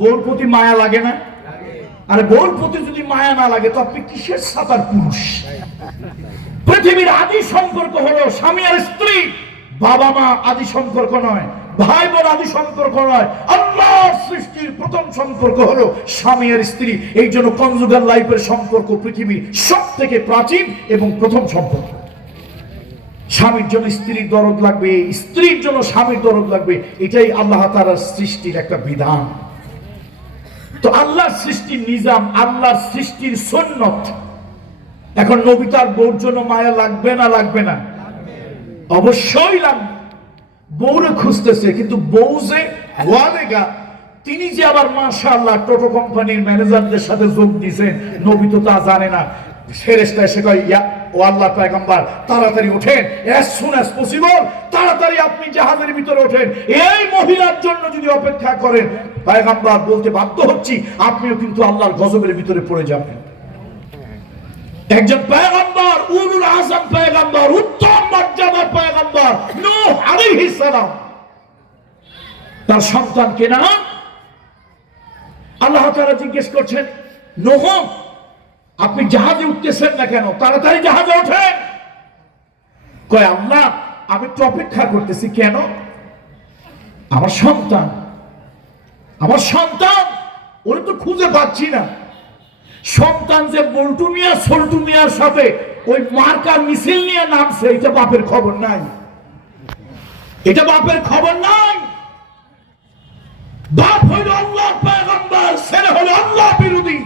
বউর প্রতি মায়া লাগে না? আরে বউর প্রতি যদি মায়া না লাগে তো আপনি কিসের সাতার পুরুষ? পৃথিবীর আদি সম্পর্ক হলো স্বামী আর স্ত্রী, বাবা মা আদি সম্পর্ক নয়, ভাই বোন আদি সম্পর্ক নয়। আল্লাহর সৃষ্টির প্রথম সম্পর্ক হলো স্বামী আর স্ত্রী। এই জন্য কনজুগাল লাইফের সম্পর্ক পৃথিবীর সব থেকে প্রাচীন এবং প্রথম সম্পর্ক। স্বামীর জন্য স্ত্রীর দরদ লাগবে, স্ত্রীর জন্য স্বামীর দরদ লাগবে। এটাই আল্লাহ তাআলার সৃষ্টির একটা বিধান। তো আল্লাহর সৃষ্টির নিজাম, আল্লাহর সৃষ্টির সুন্নত। এখন নবী তার বউর জন্য মায়া লাগবে না? লাগবে না? অবশ্যই লাগবে। বউরে খুঁজতেছে, কিন্তু বউ যে ওয়ালেগা, তিনি যে আবার মাশাআল্লাহ টোটো কোম্পানির ম্যানেজারদের সাথে যোগ দিয়েছেন, নবী তো তা জানে না। ফেরেশতা এসে কয়, ইয়া ও আল্লাহর পয়গম্বর, তাড়াতাড়ি ওঠেন, as soon as possible, তাড়াতাড়ি আপনি জাহাজের ভিতরে ওঠেন। এই মহিলার জন্য যদি অপেক্ষা করেন, পয়গম্বর বলতে বাধ্য হচ্ছি, আপনিও কিন্তু আল্লাহর গজবের ভিতরে পড়ে যাবেন। একজন পয়গম্বর, উলুল আযম পয়গম্বর, উত্তম মর্যাদার পয়গম্বর নূহ আলাইহিস সালাম, তার সন্তানকে না আল্লাহ তাআলা জিজ্ঞেস করছেন, নূহ আপনি জাহাজে উঠতেছেন না কেন? তাড়াতাড়ি জাহাজে ওঠেন। কয়, আল্লাহ আমি তো অপেক্ষা করতেছি। কেন? আমার সন্তান, আমার সন্তান, ওরে তো খুঁজে পাচ্ছি না। সন্তান যে বল্টু মিয়া সল্টু মিয়ার সাথে ওই মার্কা মিছিল নিয়ে নামছে, এটা বাপের খবর নাই। এটা বাপের খবর নাই। বাপ হইল আল্লাহর পয়গম্বর, ছেলে হলো আল্লাহ বিরোধী,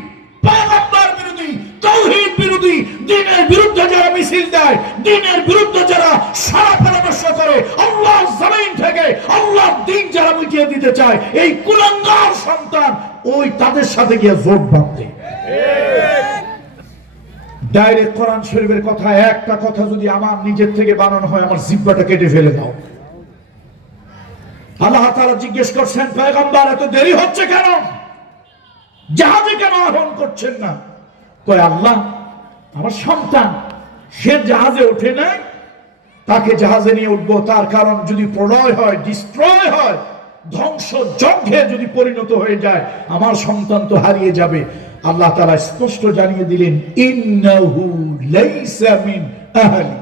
পয়গম্বর বিরোধী, তাওহীদ বিরোধী, দ্বীনের বিরুদ্ধে যারা মিছিল দেয়, দ্বীনের বিরুদ্ধে যারা সারা পরামর্শ করে, আল্লাহর জমিন থেকে আল্লাহর দ্বীন যারা মিটিয়ে দিতে চায়, এই কুলাঙ্গার সন্তান ওই তাদের সাথে গিয়ে জোট বাঁধে। ডাইরেক্ট কোরআন শরীফের কথা, একটা কথা যদি আমার নিজের থেকে বানানো হয়, আমার জিহ্বাটা কেটে ফেলে দাও। আল্লাহ তাআলা জিজ্ঞেস করছেন, পয়গম্বর এত দেরি হচ্ছে কেন? জাহাজে কেন আরোহণ করছেন না? কয়, আল্লাহ আমার সন্তান, সে জাহাজে ওঠে নাই, তাকে জাহাজে নিয়ে উঠবো। তার কারণ যদি প্রলয় হয়, ডিস্ট্রয় হয়, ধ্বংস যজ্ঞে যদি পরিণত হয়ে যায়, আমার সন্তান তো হারিয়ে যাবে। আল্লাহ তাআলা স্পষ্ট জানিয়ে দিলেন, ইন্নাহু লাইসা মিন আহলি,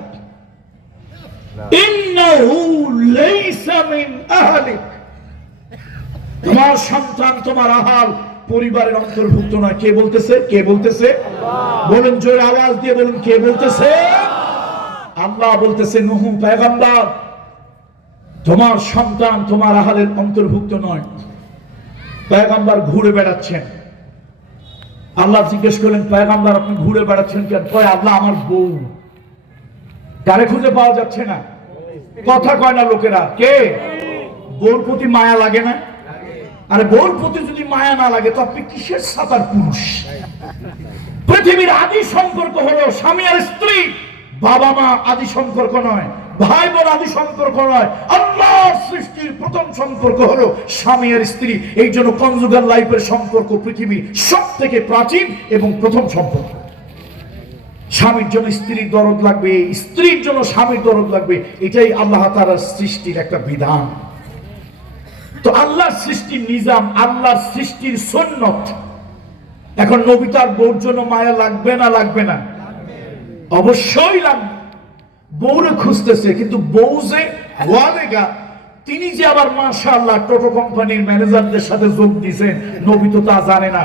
ইন্নাহু লাইসা মিন আহলি। তোমার সন্তান, তোমার আহাল পরিবারের অন্তর্ভুক্ত নয়। কে বলতেছে? কে বলতেছে? বলেন জোরে আওয়াজ দিয়ে বলুন, কে বলতেছে? আল্লাহ বলতেছে, নূহ পয়গম্বর, তোমার সন্তান তোমার আহালের অন্তর্ভুক্ত নয়। পয়গম্বর ঘুরে বেড়াচ্ছেন। আল্লাহ জিজ্ঞেস করলেন, পয়গম্বর আপনি ঘুরে বেড়াচ্ছেন কেন? কয়, আল্লাহ আমার বউ, কারে খুঁজে পাওয়া যাচ্ছে না। কথা কয় না লোকেরা। কে? বউর প্রতি মায়া লাগে না? আরে বউর প্রতি যদি মায়া না লাগে তো আপনি কিসের সাতার পুরুষ? পৃথিবীর আদি সম্পর্ক হলো স্বামী আর স্ত্রী, বাবা মা আদি সম্পর্ক নয়, ভাই বোন আদি সম্পর্ক নয়। আল্লাহর সৃষ্টির প্রথম সম্পর্ক হলো স্বামী আর স্ত্রী। এই জন্য কনজুগাল লাইফের সম্পর্ক পৃথিবীর সব থেকে প্রাচীন এবং প্রথম সম্পর্ক। স্বামীর জন্য স্ত্রীর দরদ লাগবে, স্ত্রীর জন্য স্বামীর দরদ লাগবে। এটাই আল্লাহ তাআলার সৃষ্টির একটা বিধান। তো আল্লাহর সৃষ্টির নিজাম, আল্লাহর সৃষ্টির সুন্নত। এখন নবী তার বউর জন্য মায়া লাগবে না? লাগবে না? অবশ্যই লাগবে। বউরে খুঁজতেছে, কিন্তু বউ যে ওয়ালেগা, তিনি যে আবার মাশাআল্লাহ টোটো কোম্পানির ম্যানেজারদের সাথে যোগ দিয়েছেন, নবী তো তা জানে না।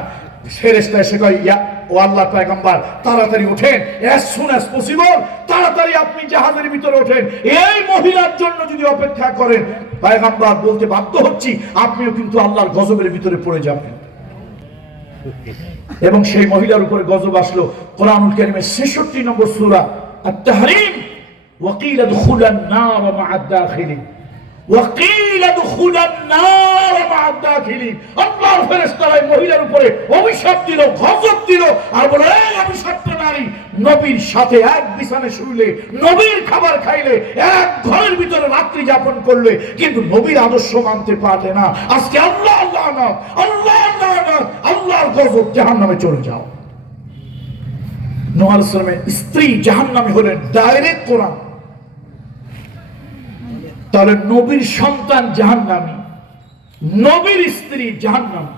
ফেরেশতা এসে কয়, ইয়া ও আল্লাহর পয়গম্বর, তাড়াতাড়ি ওঠেন, as soon as possible, তাড়াতাড়ি আপনি জাহাজের ভিতরে ওঠেন। এই মহিলার জন্য যদি অপেক্ষা করেন, পয়গম্বর বলতে বাধ্য হচ্ছি, আপনিও কিন্তু আল্লাহর গজবের ভিতরে পড়ে যাবেন। এবং সেই মহিলার উপরে গজব আসলো। কোরআনুল কারীমের 66 নম্বর সূরা আত-তাহরীম, ওয়াকিল দুখুলান নার মা'আদ দাখিলিন, ওয়াকিল দুখুলান নার মা'আদ দাখিলিন। আল্লাহর ফেরেশতারা মহিলার উপরে অভিশাপ দিল, গজব দিল, আর বলে, এই অভিশপ্ত নারী, নবীর সাথে এক বিছানায় শুইলে, নবীর খাবার খাইলে, এক ঘরের ভিতরে রাত্রি যাপন করলে, কিন্তু নবীর আদর্শ মানতে পারলে না, আজকে আল্লাহ লানত, আল্লাহ লানত, আল্লাহর গজব, জাহান্নামে চলে যাও। নূহ আলাইহিস সালামের স্ত্রী জাহান্নামী হলেন, ডাইরেক্ট কোরআন। তাহলে নবীর সন্তান জাহান্নামী, নবীর স্ত্রী জাহান্নামী।